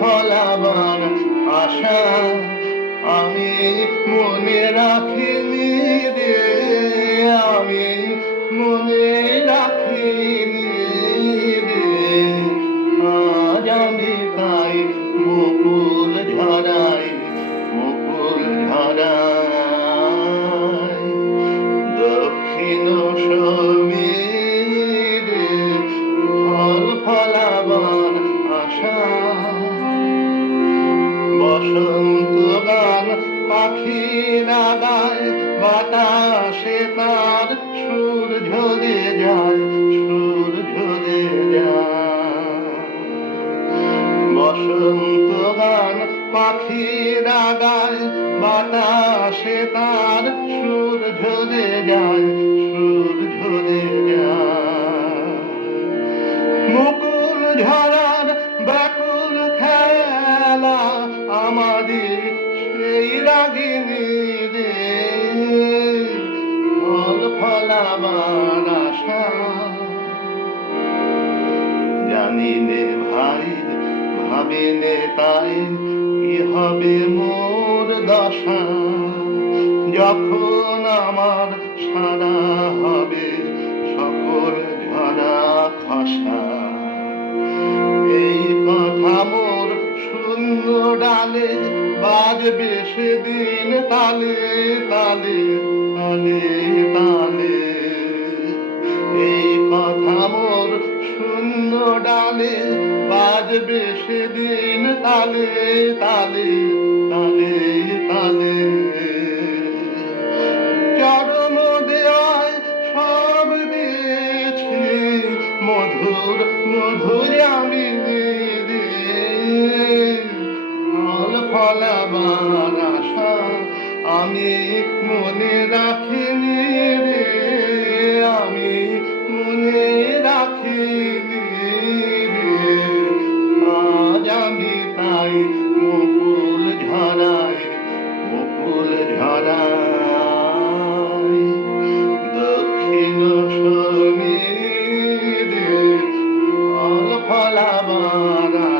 ফলাবার আশা বসন্ত গান পাখির আগায় বাতাসে তার সুর ঝরে যায়, সুর ঝরে যায়। বসন্ত গান পাখির আগায় বাতাসে তার সুর ঝরে যায়, সুর ঝরে যায়। মুকুল ঝরার আমাদের সেই রাগিনী রে। ফল ফলাবার আশা। জানি নে ভাই, ভাবি নে তাই কি হবে মোর দশা। যখন আমার সারা হবে সকল ঝরা খসা। বাজবে সেদিন তালে তালে তালে তালে। এই কথা মোর শূন্য ডালে বাজবে সেদিন তালে তালে তালে তালে। চরম দেওয়ায় সব দিয়েছি, মধুর মধুর আমি আমি মনে রাখি রে, আমি মনে রাখিনি রে। আজ আমি তাই মুকুল ঝরাই মুকুল ঝরাই। দক্ষিণ সমী ফল ফলা মারা